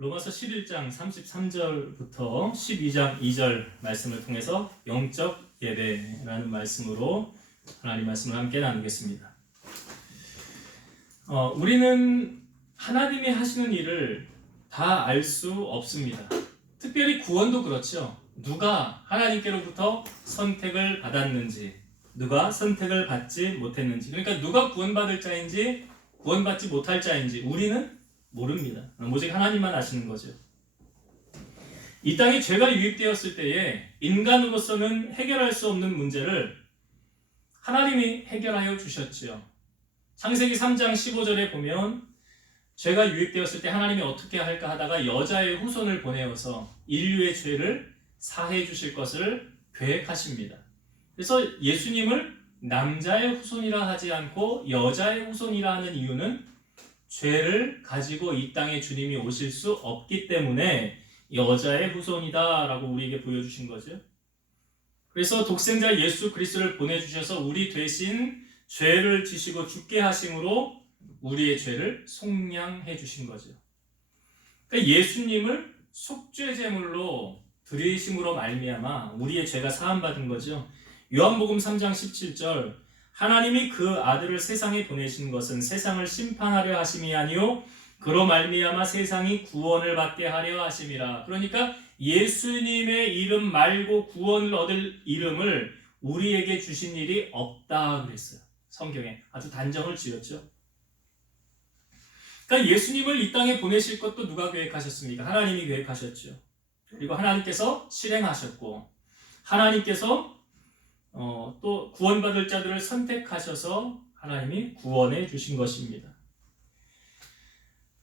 로마서 11장 33절부터 12장 2절 말씀을 통해서 영적 예배라는 말씀으로 하나님 말씀을 함께 나누겠습니다. 우리는 하나님이 하시는 일을 다 알 수 없습니다. 특별히 구원도 그렇죠. 누가 하나님께로부터 선택을 받았는지, 누가 선택을 받지 못했는지, 그러니까 누가 구원받을 자인지 구원받지 못할 자인지 우리는 모릅니다. 오직 하나님만 아시는 거죠. 이 땅에 죄가 유입되었을 때에 인간으로서는 해결할 수 없는 문제를 하나님이 해결하여 주셨지요. 창세기 3장 15절에 보면 죄가 유입되었을 때 하나님이 어떻게 할까 하다가 여자의 후손을 보내어서 인류의 죄를 사해 주실 것을 계획하십니다. 그래서 예수님을 남자의 후손이라 하지 않고 여자의 후손이라 하는 이유는 죄를 가지고 이 땅에 주님이 오실 수 없기 때문에 여자의 후손이다 라고 우리에게 보여주신 거죠. 그래서 독생자 예수 그리스도를 보내주셔서 우리 대신 죄를 지시고 죽게 하심으로 우리의 죄를 속량해 주신 거죠. 그러니까 예수님을 속죄제물로 드리심으로 말미암아 우리의 죄가 사함받은 거죠. 요한복음 3장 17절 하나님이 그 아들을 세상에 보내신 것은 세상을 심판하려 하심이 아니요 그로 말미암아 세상이 구원을 받게 하려 하심이라. 그러니까 예수님의 이름 말고 구원을 얻을 이름을 우리에게 주신 일이 없다 그랬어요. 성경에 아주 단정을 지었죠. 그러니까 예수님을 이 땅에 보내실 것도 누가 계획하셨습니까? 하나님이 계획하셨죠. 그리고 하나님께서 실행하셨고 하나님께서 또 구원받을 자들을 선택하셔서 하나님이 구원해 주신 것입니다.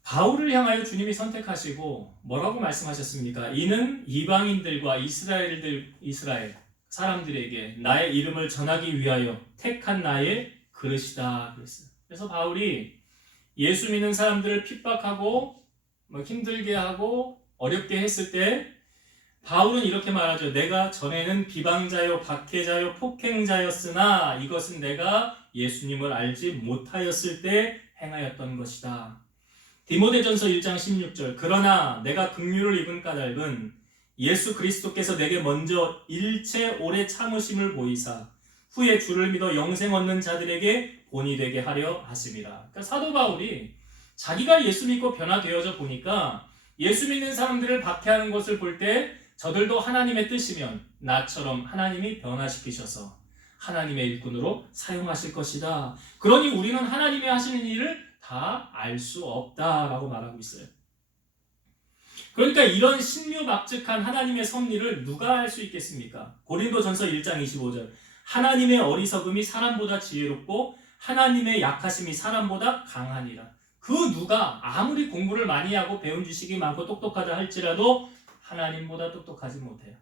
바울을 향하여 주님이 선택하시고 뭐라고 말씀하셨습니까? 이는 이방인들과 이스라엘 사람들에게 나의 이름을 전하기 위하여 택한 나의 그릇이다 그랬어요. 그래서 바울이 예수 믿는 사람들을 핍박하고 힘들게 하고 어렵게 했을 때 바울은 이렇게 말하죠. 내가 전에는 비방자요 박해자요 폭행자였으나 이것은 내가 예수님을 알지 못하였을 때 행하였던 것이다. 디모데전서 1장 16절 그러나 내가 긍휼을 입은 까닭은 예수 그리스도께서 내게 먼저 일체 오래 참으심을 보이사 후에 주를 믿어 영생 얻는 자들에게 본이 되게 하려 하심이라. 그러니까 사도 바울이 자기가 예수 믿고 변화되어져 보니까 예수 믿는 사람들을 박해하는 것을 볼 때 저들도 하나님의 뜻이면 나처럼 하나님이 변화시키셔서 하나님의 일꾼으로 사용하실 것이다. 그러니 우리는 하나님이 하시는 일을 다 알 수 없다라고 말하고 있어요. 그러니까 이런 신묘막측한 하나님의 섭리를 누가 할 수 있겠습니까? 고린도전서 1장 25절 하나님의 어리석음이 사람보다 지혜롭고 하나님의 약하심이 사람보다 강하니라. 그 누가 아무리 공부를 많이 하고 배운 지식이 많고 똑똑하다 할지라도 하나님보다 똑똑하지 못해요.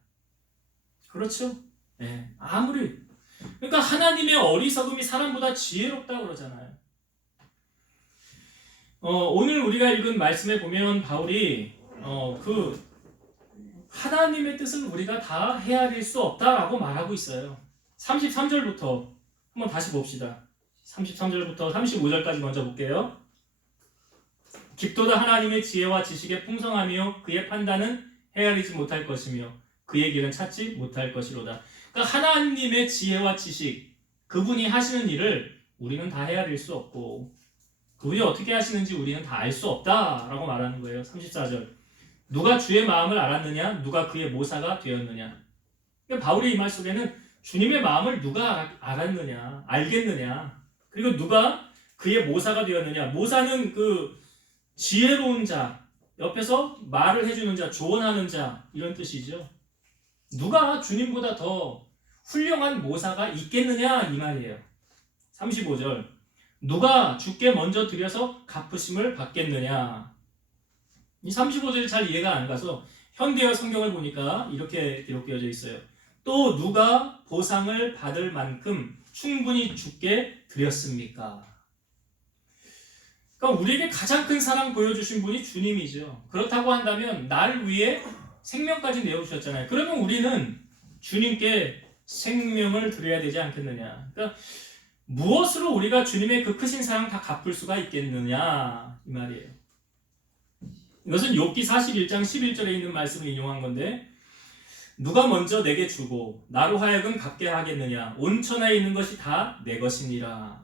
그렇죠? 네, 아무리. 그러니까 하나님의 어리석음이 사람보다 지혜롭다고 그러잖아요. 오늘 우리가 읽은 말씀에 보면 바울이 그 하나님의 뜻은 우리가 다 헤아릴 수 없다라고 말하고 있어요. 33절부터 한번 다시 봅시다. 33절부터 35절까지 먼저 볼게요. 깊도다 하나님의 지혜와 지식의 풍성하며 그의 판단은 헤아리지 못할 것이며 그의 길은 찾지 못할 것이로다. 그러니까 하나님의 지혜와 지식, 그분이 하시는 일을 우리는 다 헤아릴 수 없고 그분이 어떻게 하시는지 우리는 다 알 수 없다라고 말하는 거예요. 34절 누가 주의 마음을 알았느냐? 누가 그의 모사가 되었느냐? 그러니까 바울의 이 말 속에는 주님의 마음을 누가 알았느냐? 알겠느냐? 그리고 누가 그의 모사가 되었느냐? 모사는 그 지혜로운 자, 옆에서 말을 해주는 자, 조언하는 자 이런 뜻이죠. 누가 주님보다 더 훌륭한 모사가 있겠느냐 이 말이에요. 35절 누가 주께 먼저 드려서 갚으심을 받겠느냐. 이 35절이 잘 이해가 안 가서 현대어 성경을 보니까 이렇게 기록되어져 있어요. 또 누가 보상을 받을 만큼 충분히 주께 드렸습니까? 그러니까 우리에게 가장 큰 사랑 보여주신 분이 주님이죠. 그렇다고 한다면 나를 위해 생명까지 내어주셨잖아요. 그러면 우리는 주님께 생명을 드려야 되지 않겠느냐. 그러니까 무엇으로 우리가 주님의 그 크신 사랑 다 갚을 수가 있겠느냐 이 말이에요. 이것은 욥기 41장 11절에 있는 말씀을 인용한 건데 누가 먼저 내게 주고 나로 하여금 갚게 하겠느냐 온 천하에 있는 것이 다 내 것이니라.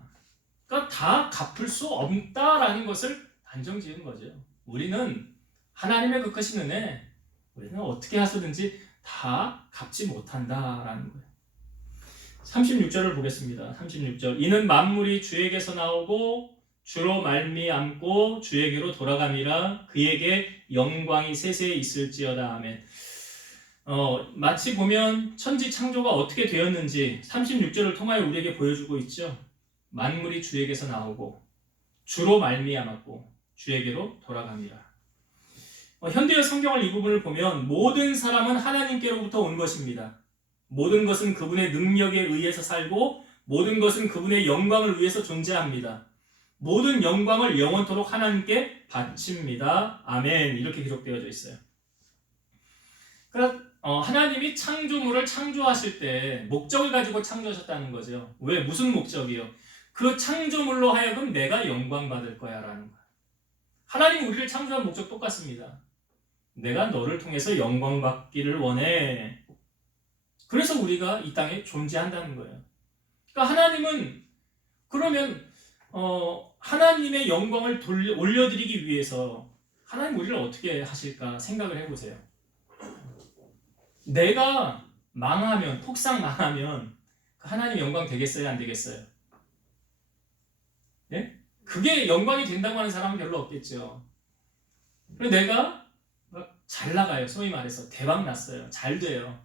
그러니까 다 갚을 수 없다라는 것을 단정지은 거죠. 우리는 하나님의 그 크신 은혜 우리는 어떻게 하서든지 다 갚지 못한다라는 거예요. 36절을 보겠습니다. 36절 이는 만물이 주에게서 나오고 주로 말미암고 주에게로 돌아감이라 그에게 영광이 세세에 있을지어다. 아멘. 마치 보면 천지 창조가 어떻게 되었는지 36절을 통하여 우리에게 보여주고 있죠. 만물이 주에게서 나오고 주로 말미암았고 주에게로 돌아갑니다. 현대의 성경을 이 부분을 보면 모든 사람은 하나님께로부터 온 것입니다. 모든 것은 그분의 능력에 의해서 살고 모든 것은 그분의 영광을 위해서 존재합니다. 모든 영광을 영원토록 하나님께 바칩니다. 아멘. 이렇게 기록되어져 있어요. 그러니까 하나님이 창조물을 창조하실 때 목적을 가지고 창조하셨다는 거죠. 왜? 무슨 목적이요? 그 창조물로 하여금 내가 영광 받을 거야 라는 거예요. 하나님 우리를 창조한 목적 똑같습니다. 내가 너를 통해서 영광 받기를 원해. 그래서 우리가 이 땅에 존재한다는 거예요. 그러니까 하나님은 그러면 하나님의 영광을 올려드리기 위해서 하나님 우리를 어떻게 하실까 생각을 해보세요. 내가 망하면, 폭삭 망하면 하나님 영광 되겠어요? 안 되겠어요? 예? 그게 영광이 된다고 하는 사람은 별로 없겠죠. 그리고 내가 잘 나가요. 소위 말해서 대박 났어요. 잘 돼요.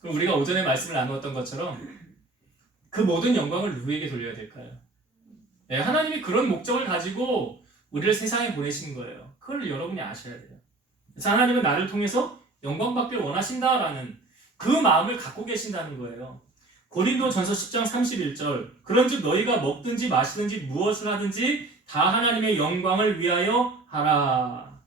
그럼 우리가 오전에 말씀을 나누었던 것처럼 그 모든 영광을 누구에게 돌려야 될까요? 예, 하나님이 그런 목적을 가지고 우리를 세상에 보내신 거예요. 그걸 여러분이 아셔야 돼요. 그래서 하나님은 나를 통해서 영광받길 원하신다라는 그 마음을 갖고 계신다는 거예요. 고린도전서 10장 31절 그런즉 너희가 먹든지 마시든지 무엇을 하든지 다 하나님의 영광을 위하여 하라.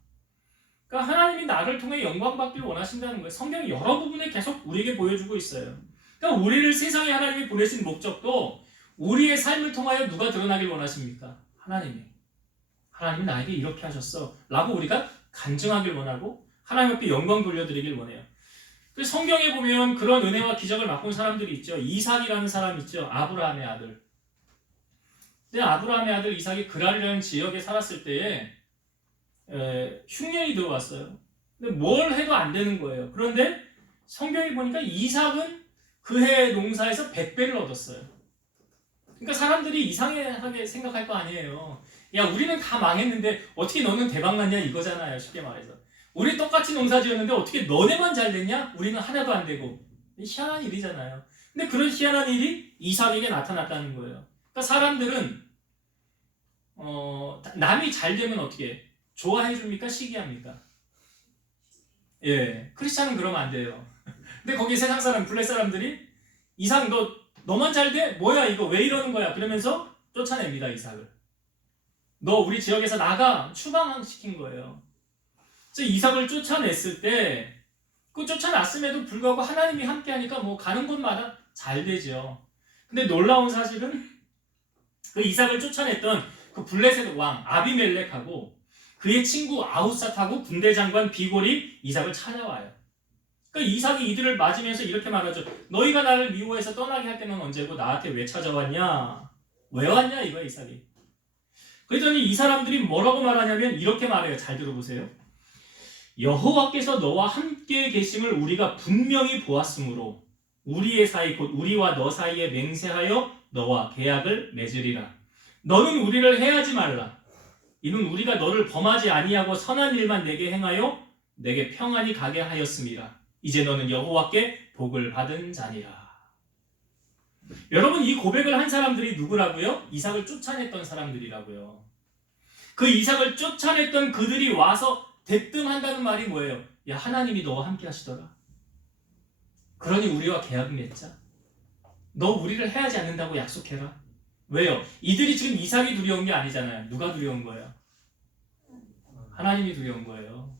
그러니까 하나님이 나를 통해 영광받길 원하신다는 거예요. 성경이 여러 부분에 계속 우리에게 보여주고 있어요. 그러니까 우리를 세상에 하나님이 보내신 목적도 우리의 삶을 통하여 누가 드러나길 원하십니까? 하나님이. 하나님이 나에게 이렇게 하셨어 라고 우리가 간증하길 원하고 하나님 앞에 영광 돌려드리길 원해요. 성경에 보면 그런 은혜와 기적을 맛본 사람들이 있죠. 이삭이라는 사람이 있죠. 아브라함의 아들. 근데 아브라함의 아들 이삭이 그랄이라는 지역에 살았을 때에 흉년이 들어왔어요. 근데 뭘 해도 안 되는 거예요. 그런데 성경에 보니까 이삭은 그 해 농사에서 100배를 얻었어요. 그러니까 사람들이 이상하게 생각할 거 아니에요. 야, 우리는 다 망했는데 어떻게 너는 대박났냐 이거잖아요. 쉽게 말해서. 우리 똑같이 농사 지었는데 어떻게 너네만 잘 됐냐? 우리는 하나도 안 되고. 희한한 일이잖아요. 근데 그런 희한한 일이 이삭에게 나타났다는 거예요. 그러니까 사람들은 남이 잘 되면 어떻게 해? 좋아해 줍니까? 시기합니까? 예, 크리스찬은 그러면 안 돼요. 근데 거기 세상 사람, 블랙 사람들이 이삭 너만 잘 돼? 뭐야 이거 왜 이러는 거야? 그러면서 쫓아냅니다. 이삭을. 너 우리 지역에서 나가! 추방시킨 거예요. 그래서 이삭을 쫓아냈을 때 그 쫓아났음에도 불구하고 하나님이 함께하니까 뭐 가는 곳마다 잘 되죠. 근데 놀라운 사실은 그 이삭을 쫓아냈던 그 블레셋 왕 아비멜렉하고 그의 친구 아우삿하고 군대 장관 비골이 이삭을 찾아와요. 그러니까 이삭이 이들을 맞으면서 이렇게 말하죠. 너희가 나를 미워해서 떠나게 할 때는 언제고 나한테 왜 찾아왔냐? 왜 왔냐 이거야 이삭이. 그랬더니 이 사람들이 뭐라고 말하냐면 이렇게 말해요. 잘 들어보세요. 여호와께서 너와 함께 계심을 우리가 분명히 보았으므로 우리의 사이 곧 우리와 너 사이에 맹세하여 너와 계약을 맺으리라. 너는 우리를 해하지 말라. 이는 우리가 너를 범하지 아니하고 선한 일만 내게 행하여 내게 평안히 가게 하였음이라. 이제 너는 여호와께 복을 받은 자니라. 여러분 이 고백을 한 사람들이 누구라고요? 이삭을 쫓아냈던 사람들이라고요. 그 이삭을 쫓아냈던 그들이 와서 대뜸한다는 말이 뭐예요? 야, 하나님이 너와 함께 하시더라. 그러니 우리와 계약을 맺자. 너 우리를 해하지 않는다고 약속해라. 왜요? 이들이 지금 이삭이 두려운 게 아니잖아요. 누가 두려운 거예요? 하나님이 두려운 거예요.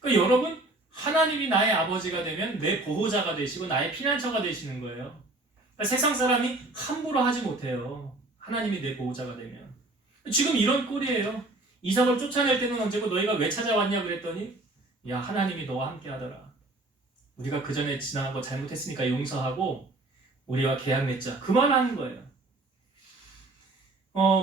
그러니까 여러분 하나님이 나의 아버지가 되면 내 보호자가 되시고 나의 피난처가 되시는 거예요. 그러니까 세상 사람이 함부로 하지 못해요. 하나님이 내 보호자가 되면. 지금 이런 꼴이에요. 이삭을 쫓아낼 때는 언제고 너희가 왜 찾아왔냐 그랬더니 야 하나님이 너와 함께 하더라. 우리가 그 전에 지나간 거 잘못했으니까 용서하고 우리와 계약 맺자. 그만하는 거예요.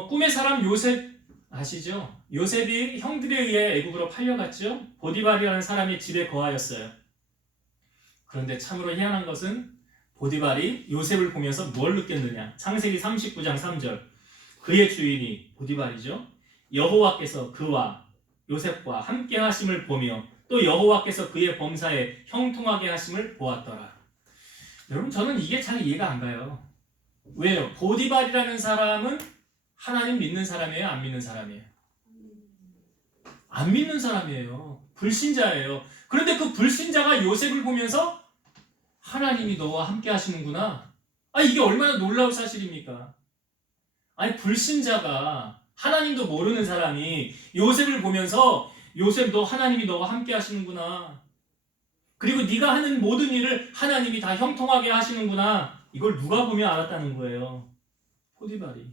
꿈의 사람 요셉 아시죠? 요셉이 형들에 의해 애굽으로 팔려갔죠. 보디발이라는 사람이 집에 거하였어요. 그런데 참으로 희한한 것은 보디발이 요셉을 보면서 뭘 느꼈느냐? 창세기 39장 3절. 그의 주인이 보디발이죠. 여호와께서 그와 요셉과 함께 하심을 보며 또 여호와께서 그의 범사에 형통하게 하심을 보았더라. 여러분 저는 이게 잘 이해가 안 가요. 왜요? 보디발이라는 사람은 하나님 믿는 사람이에요? 안 믿는 사람이에요? 안 믿는 사람이에요. 불신자예요. 그런데 그 불신자가 요셉을 보면서 하나님이 너와 함께 하시는구나. 이게 얼마나 놀라운 사실입니까? 아니 불신자가 하나님도 모르는 사람이 요셉을 보면서 요셉 너 하나님이 너와 함께 하시는구나. 그리고 네가 하는 모든 일을 하나님이 다 형통하게 하시는구나. 이걸 누가 보면 알았다는 거예요. 보디발이.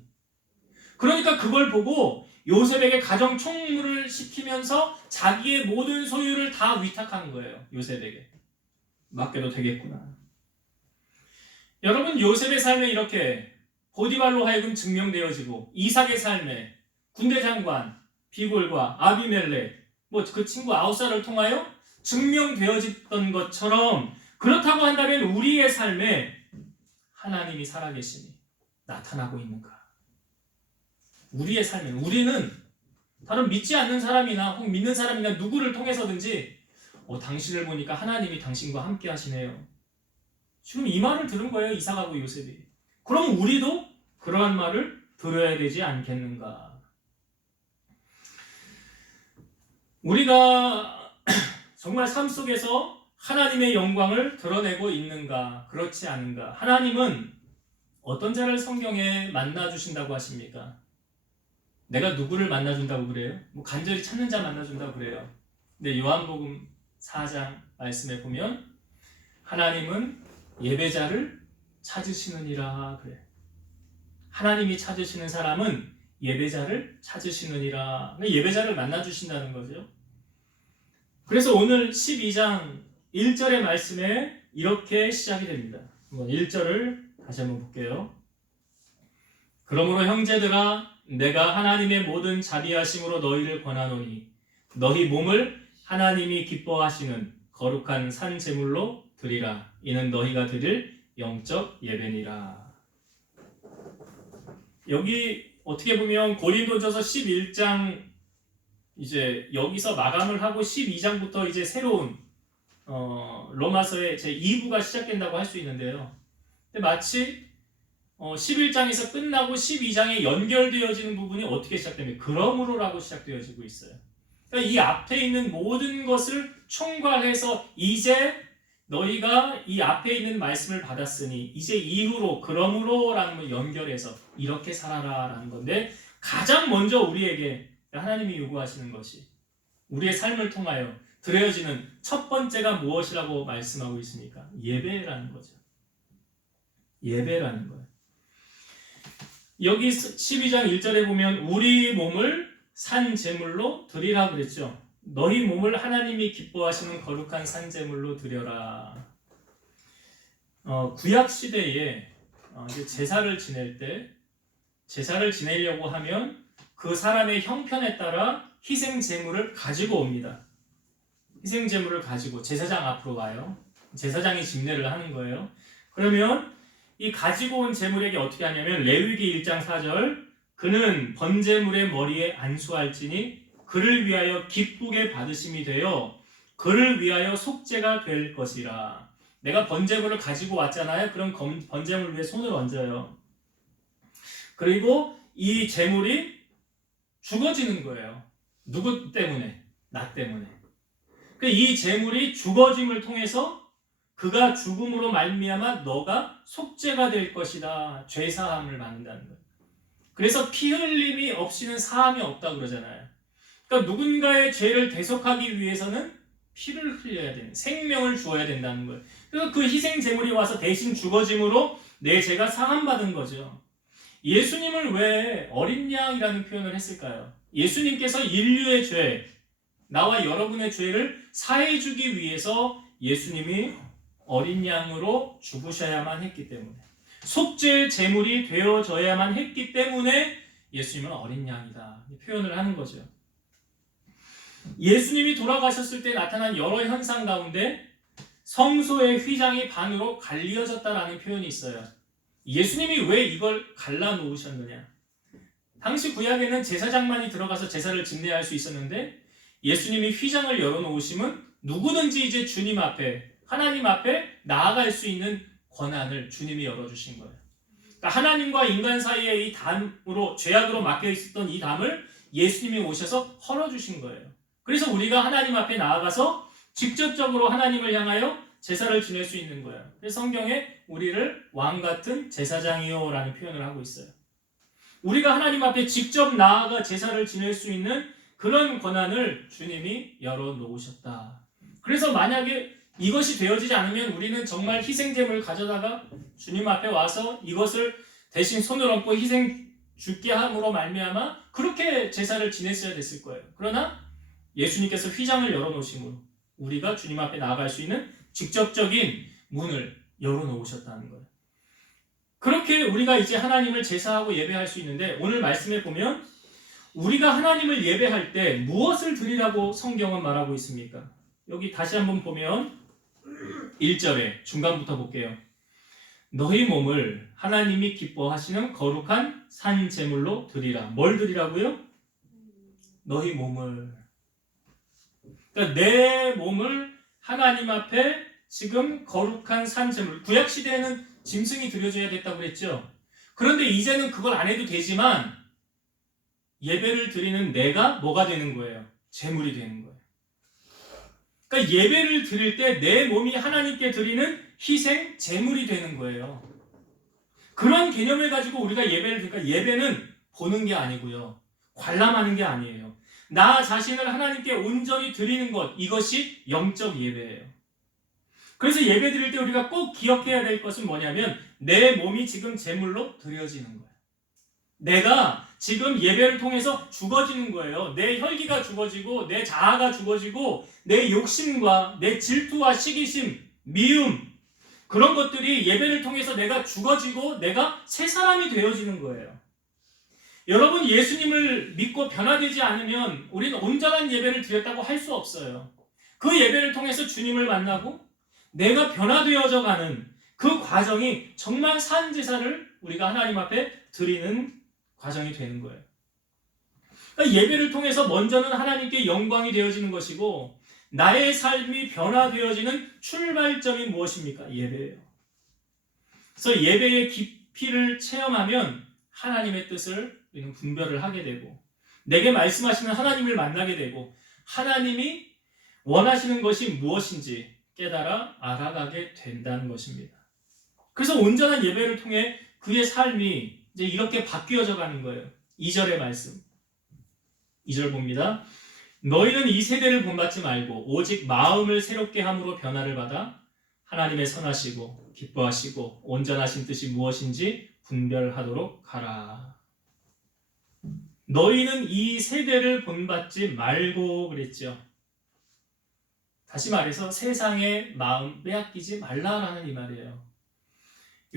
그러니까 그걸 보고 요셉에게 가정 총무를 시키면서 자기의 모든 소유를 다 위탁한 거예요. 요셉에게. 맡겨도 되겠구나. 여러분 요셉의 삶에 이렇게 보디발로 하여금 증명되어지고 이삭의 삶에 군대 장관 비골과 아비멜렉 그 친구 아우사를 통하여 증명되어졌던 것처럼 그렇다고 한다면 우리의 삶에 하나님이 살아계시니 나타나고 있는가? 우리의 삶에 우리는 다른 믿지 않는 사람이나 혹은 믿는 사람이나 누구를 통해서든지 당신을 보니까 하나님이 당신과 함께 하시네요. 지금 이 말을 들은 거예요. 이삭하고 요셉이. 그럼 우리도 그러한 말을 들어야 되지 않겠는가? 우리가 정말 삶 속에서 하나님의 영광을 드러내고 있는가? 그렇지 않은가? 하나님은 어떤 자를 성경에 만나주신다고 하십니까? 내가 누구를 만나준다고 그래요? 간절히 찾는 자 만나준다고 그래요. 근데 요한복음 4장 말씀에 보면 하나님은 예배자를 찾으시느니라 그래. 하나님이 찾으시는 사람은 예배자를 찾으시느니라. 예배자를 만나주신다는 거죠. 그래서 오늘 12장 1절의 말씀에 이렇게 시작이 됩니다. 1절을 다시 한번 볼게요. 그러므로 형제들아 내가 하나님의 모든 자비하심으로 너희를 권하노니 너희 몸을 하나님이 기뻐하시는 거룩한 산 제물로 드리라. 이는 너희가 드릴 영적 예배니라. 여기 어떻게 보면 고린도전서 11장 이제 여기서 마감을 하고 12장부터 이제 새로운 로마서의 제 2부가 시작된다고 할 수 있는데요. 근데 마치 11장에서 끝나고 12장에 연결되어지는 부분이 어떻게 시작되면 그러므로라고 시작되어지고 있어요. 그러니까 이 앞에 있는 모든 것을 총괄해서 이제 너희가 이 앞에 있는 말씀을 받았으니 이제 이후로 그러므로라는 걸 연결해서 이렇게 살아라라는 건데 가장 먼저 우리에게 하나님이 요구하시는 것이 우리의 삶을 통하여 드려지는 첫 번째가 무엇이라고 말씀하고 있습니까? 예배라는 거죠. 예배라는 거예요. 여기 12장 1절에 보면 우리 몸을 산 제물로 드리라 그랬죠. 너희 몸을 하나님이 기뻐하시는 거룩한 산 제물로 드려라. 구약 시대에 이제 제사를 지낼 때 제사를 지내려고 하면 그 사람의 형편에 따라 희생 제물을 가지고 옵니다. 희생 제물을 가지고 제사장 앞으로 와요. 제사장이 집례를 하는 거예요. 그러면 이 가지고 온 제물에게 어떻게 하냐면 레위기 1장 4절 그는 번제물의 머리에 안수할지니 그를 위하여 기쁘게 받으심이 되어 그를 위하여 속죄가 될 것이라. 내가 번제물을 가지고 왔잖아요. 그럼 번제물 위에 손을 얹어요. 그리고 이 제물이 죽어지는 거예요. 누구 때문에? 나 때문에. 이 제물이 죽어짐을 통해서 그가 죽음으로 말미암아 너가 속죄가 될 것이다. 죄사함을 받는다는 거예요. 그래서 피 흘림이 없이는 사함이 없다고 그러잖아요. 그러니까 누군가의 죄를 대속하기 위해서는 피를 흘려야 되는, 생명을 주어야 된다는 거예요. 그래서 그 희생 제물이 와서 대신 죽어짐으로 내 죄가 사함받은 거죠. 예수님을 왜 어린 양이라는 표현을 했을까요? 예수님께서 인류의 죄, 나와 여러분의 죄를 사해주기 위해서 예수님이 어린 양으로 죽으셔야만 했기 때문에, 속죄의 제물이 되어져야만 했기 때문에 예수님은 어린 양이다 표현을 하는 거죠. 예수님이 돌아가셨을 때 나타난 여러 현상 가운데 성소의 휘장이 반으로 갈리어졌다라는 표현이 있어요. 예수님이 왜 이걸 갈라놓으셨느냐? 당시 구약에는 제사장만이 들어가서 제사를 집례할 수 있었는데 예수님이 휘장을 열어놓으시면 누구든지 이제 주님 앞에, 하나님 앞에 나아갈 수 있는 권한을 주님이 열어주신 거예요. 그러니까 하나님과 인간 사이에 이 담으로, 죄악으로 막혀 있었던 이 담을 예수님이 오셔서 헐어주신 거예요. 그래서 우리가 하나님 앞에 나아가서 직접적으로 하나님을 향하여 제사를 지낼 수 있는 거예요. 그래서 성경에 우리를 왕같은 제사장이요 라는 표현을 하고 있어요. 우리가 하나님 앞에 직접 나아가 제사를 지낼 수 있는 그런 권한을 주님이 열어놓으셨다. 그래서 만약에 이것이 되어지지 않으면 우리는 정말 희생제물을 가져다가 주님 앞에 와서 이것을 대신 손을 얹고 희생 죽게 함으로 말미암아 그렇게 제사를 지냈어야 됐을 거예요. 그러나 예수님께서 휘장을 열어놓으심으로 우리가 주님 앞에 나아갈 수 있는 직접적인 문을 열어놓으셨다는 거예요. 그렇게 우리가 이제 하나님을 제사하고 예배할 수 있는데, 오늘 말씀에 보면 우리가 하나님을 예배할 때 무엇을 드리라고 성경은 말하고 있습니까? 여기 다시 한번 보면 1절에 중간부터 볼게요. 너희 몸을 하나님이 기뻐하시는 거룩한 산 제물로 드리라. 뭘 드리라고요? 너희 몸을. 그러니까 내 몸을 하나님 앞에 지금 거룩한 산 제물. 구약 시대에는 짐승이 드려져야 됐다고 그랬죠. 그런데 이제는 그걸 안 해도 되지만 예배를 드리는 내가 뭐가 되는 거예요? 제물이 되는 거예요. 그러니까 예배를 드릴 때 내 몸이 하나님께 드리는 희생 제물이 되는 거예요. 그런 개념을 가지고 우리가 예배를 드리니까 예배는 보는 게 아니고요. 관람하는 게 아니에요. 나 자신을 하나님께 온전히 드리는 것, 이것이 영적 예배예요. 그래서 예배 드릴 때 우리가 꼭 기억해야 될 것은 뭐냐면 내 몸이 지금 제물로 드려지는 거예요. 내가 지금 예배를 통해서 죽어지는 거예요. 내 혈기가 죽어지고 내 자아가 죽어지고 내 욕심과 내 질투와 시기심, 미움, 그런 것들이 예배를 통해서 내가 죽어지고 내가 새 사람이 되어지는 거예요. 여러분, 예수님을 믿고 변화되지 않으면 우리는 온전한 예배를 드렸다고 할 수 없어요. 그 예배를 통해서 주님을 만나고 내가 변화되어져 가는 그 과정이 정말 산 제사를 우리가 하나님 앞에 드리는 과정이 되는 거예요. 그러니까 예배를 통해서 먼저는 하나님께 영광이 되어지는 것이고 나의 삶이 변화되어지는 출발점이 무엇입니까? 예배예요. 그래서 예배의 깊이를 체험하면 하나님의 뜻을 우리는 분별을 하게 되고 내게 말씀하시는 하나님을 만나게 되고 하나님이 원하시는 것이 무엇인지 깨달아 알아가게 된다는 것입니다. 그래서 온전한 예배를 통해 그의 삶이 이제 이렇게 바뀌어져 가는 거예요. 2절의 말씀. 2절 봅니다. 너희는 이 세대를 본받지 말고 오직 마음을 새롭게 함으로 변화를 받아 하나님의 선하시고 기뻐하시고 온전하신 뜻이 무엇인지 분별하도록 하라. 너희는 이 세대를 본받지 말고 그랬죠. 다시 말해서 세상의 마음 빼앗기지 말라라는 이 말이에요.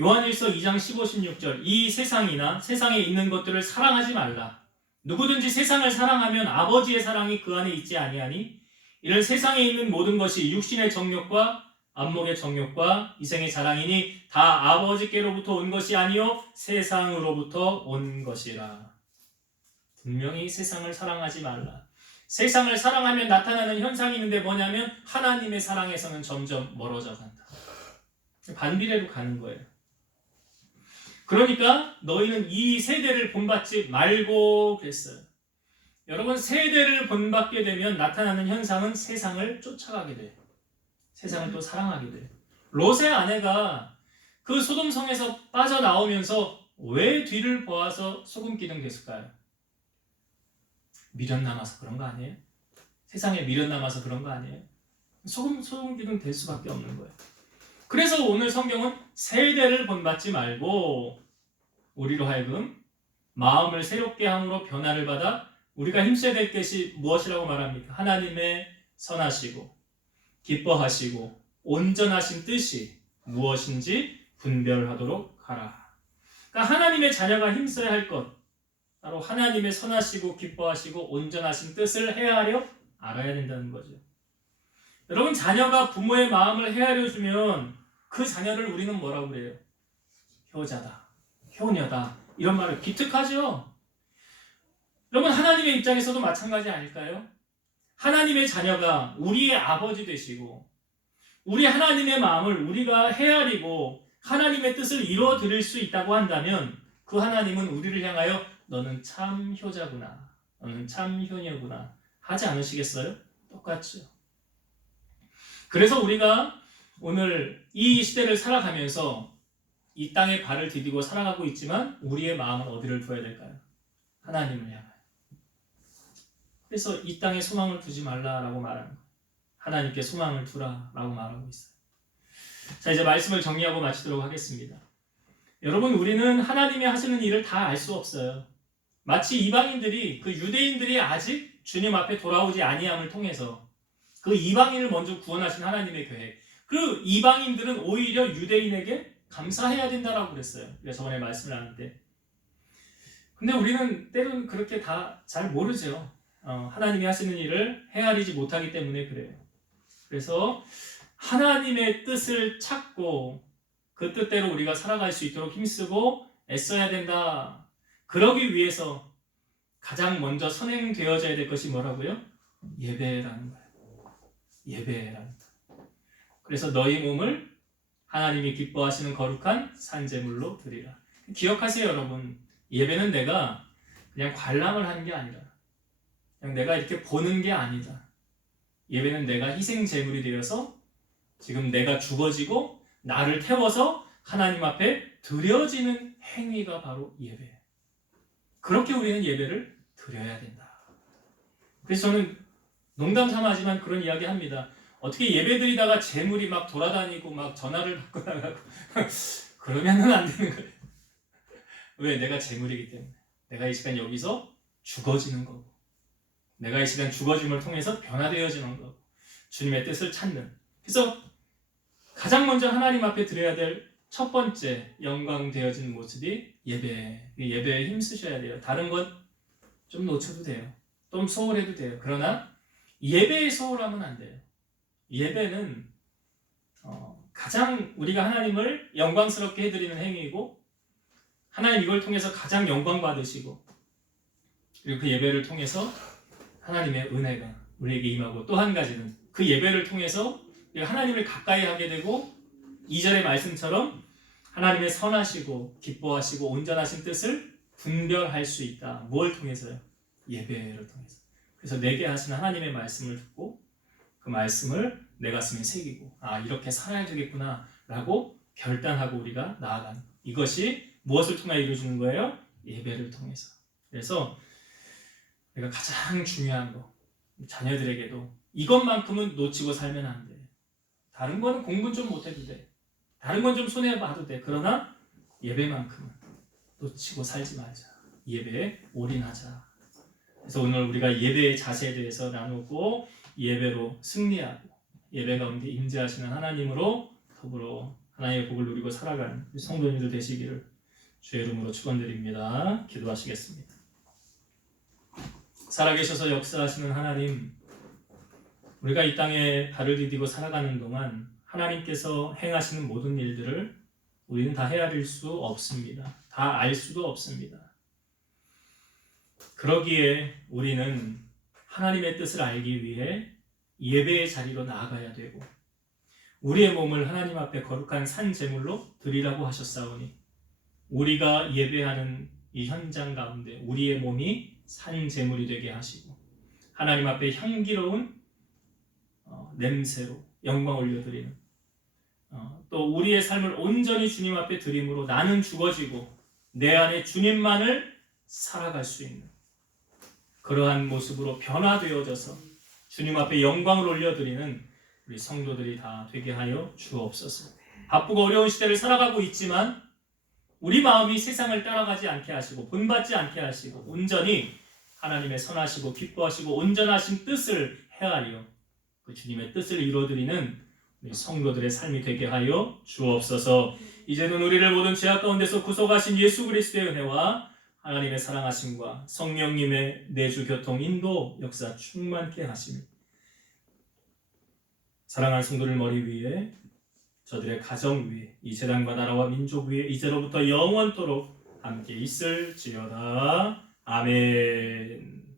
요한일서 2장 15, 16절 이 세상이나 세상에 있는 것들을 사랑하지 말라. 누구든지 세상을 사랑하면 아버지의 사랑이 그 안에 있지 아니하니 이런 세상에 있는 모든 것이 육신의 정욕과 안목의 정욕과 이생의 자랑이니 다 아버지께로부터 온 것이 아니요 세상으로부터 온 것이라. 분명히 세상을 사랑하지 말라. 세상을 사랑하면 나타나는 현상이 있는데 뭐냐면 하나님의 사랑에서는 점점 멀어져 간다. 반비례로 가는 거예요. 그러니까 너희는 이 세대를 본받지 말고 그랬어요. 여러분, 세대를 본받게 되면 나타나는 현상은 세상을 쫓아가게 돼요. 세상을 또 사랑하게 돼요. 롯의 아내가 그 소돔성에서 빠져나오면서 왜 뒤를 보아서 소금기둥 됐을까요? 미련 남아서 그런 거 아니에요? 세상에 미련 남아서 그런 거 아니에요? 소금기둥 될 수밖에 없는 거예요. 그래서 오늘 성경은 세대를 본받지 말고 우리로 하여금 마음을 새롭게 함으로 변화를 받아 우리가 힘써야 될 것이 무엇이라고 말합니까? 하나님의 선하시고 기뻐하시고 온전하신 뜻이 무엇인지 분별하도록 하라. 그러니까 하나님의 자녀가 힘써야 할 것, 바로 하나님의 선하시고 기뻐하시고 온전하신 뜻을 헤아려 알아야 된다는 거죠. 여러분, 자녀가 부모의 마음을 헤아려 주면 그 자녀를 우리는 뭐라고 그래요? 효자다, 효녀다, 이런 말을 기특하죠. 여러분, 하나님의 입장에서도 마찬가지 아닐까요? 하나님의 자녀가 우리의 아버지 되시고 우리 하나님의 마음을 우리가 헤아리고 하나님의 뜻을 이루어 드릴 수 있다고 한다면 그 하나님은 우리를 향하여 너는 참 효자구나, 너는 참 효녀구나 하지 않으시겠어요? 똑같죠. 그래서 우리가 오늘 이 시대를 살아가면서 이 땅에 발을 디디고 살아가고 있지만 우리의 마음은 어디를 두어야 될까요? 하나님을 향하여. 그래서 이 땅에 소망을 두지 말라라고 말하는 거예요. 하나님께 소망을 두라라고 말하고 있어요. 자, 이제 말씀을 정리하고 마치도록 하겠습니다. 여러분, 우리는 하나님이 하시는 일을 다 알 수 없어요. 마치 이방인들이, 그 유대인들이 아직 주님 앞에 돌아오지 아니함을 통해서 그 이방인을 먼저 구원하신 하나님의 계획, 그 이방인들은 오히려 유대인에게 감사해야 된다라고 그랬어요. 우리가 저번에 말씀을 나눌 때. 근데 우리는 때로는 그렇게 다 잘 모르죠. 하나님이 하시는 일을 헤아리지 못하기 때문에 그래요. 그래서 하나님의 뜻을 찾고 그 뜻대로 우리가 살아갈 수 있도록 힘쓰고 애써야 된다. 그러기 위해서 가장 먼저 선행되어져야 될 것이 뭐라고요? 예배라는 거예요. 예배라는 거예요. 그래서 너희 몸을 하나님이 기뻐하시는 거룩한 산제물로 드리라. 기억하세요, 여러분. 예배는 내가 그냥 관람을 하는 게 아니라, 그냥 내가 이렇게 보는 게 아니다. 예배는 내가 희생 제물이 되어서 지금 내가 죽어지고 나를 태워서 하나님 앞에 드려지는 행위가 바로 예배예요. 그렇게 우리는 예배를 드려야 된다. 그래서 저는 농담 삼아지만 그런 이야기 합니다. 어떻게 예배 드리다가 재물이 막 돌아다니고 막 전화를 받고 나가고 그러면은 안 되는 거예요. 왜? 내가 재물이기 때문에. 내가 이 시간 여기서 죽어지는 거고, 내가 이 시간 죽어짐을 통해서 변화되어지는 거고, 주님의 뜻을 찾는. 그래서 가장 먼저 하나님 앞에 드려야 될 첫 번째 영광되어진 모습이 예배에 힘쓰셔야 돼요. 다른 것 좀 놓쳐도 돼요. 좀 소홀해도 돼요. 그러나 예배에 소홀하면 안 돼요. 예배는 가장 우리가 하나님을 영광스럽게 해드리는 행위이고, 하나님 이걸 통해서 가장 영광 받으시고, 그리고 그 예배를 통해서 하나님의 은혜가 우리에게 임하고, 또 한 가지는 그 예배를 통해서 하나님을 가까이 하게 되고, 2절의 말씀처럼 하나님의 선하시고 기뻐하시고 온전하신 뜻을 분별할 수 있다. 뭘 통해서요? 예배를 통해서. 그래서 내게 하시는 하나님의 말씀을 듣고 그 말씀을 내 가슴에 새기고, 이렇게 살아야 되겠구나 라고 결단하고 우리가 나아가는, 이것이 무엇을 통해 이루어지는 거예요? 예배를 통해서. 그래서 우리가 가장 중요한 거, 자녀들에게도 이것만큼은 놓치고 살면 안 돼. 다른 거는 공부는 좀 못해도 돼. 다른 건 좀 손해봐도 돼. 그러나 예배만큼은 놓치고 살지 말자. 예배에 올인하자. 그래서 오늘 우리가 예배의 자세에 대해서 나누고, 예배로 승리하고 예배 가운데 임재하시는 하나님으로 더불어 하나님의 복을 누리고 살아가는 성도님들 되시기를 주의 이름으로 축원드립니다. 기도하시겠습니다. 살아계셔서 역사하시는 하나님, 우리가 이 땅에 발을 디디고 살아가는 동안 하나님께서 행하시는 모든 일들을 우리는 다 헤아릴 수 없습니다. 다 알 수도 없습니다. 그러기에 우리는 하나님의 뜻을 알기 위해 예배의 자리로 나아가야 되고, 우리의 몸을 하나님 앞에 거룩한 산 제물로 드리라고 하셨사오니, 우리가 예배하는 이 현장 가운데 우리의 몸이 산 제물이 되게 하시고, 하나님 앞에 향기로운 냄새로 영광 올려드리는, 또 우리의 삶을 온전히 주님 앞에 드림으로 나는 죽어지고 내 안에 주님만을 살아갈 수 있는 그러한 모습으로 변화되어져서 주님 앞에 영광을 올려드리는 우리 성도들이 다 되게 하여 주옵소서. 바쁘고 어려운 시대를 살아가고 있지만 우리 마음이 세상을 따라가지 않게 하시고 본받지 않게 하시고 온전히 하나님의 선하시고 기뻐하시고 온전하신 뜻을 헤아려 그 주님의 뜻을 이루어드리는 우리 성도들의 삶이 되게 하여 주옵소서. 이제는 우리를 모든 죄악 가운데서 구속하신 예수 그리스도의 은혜와 하나님의 사랑하심과 성령님의 내주 교통 인도 역사 충만케 하시며 사랑하는 성도를 머리 위에 저들의 가정 위에 이 재단과 나라와 민족 위에 이제로부터 영원토록 함께 있을지어다. 아멘.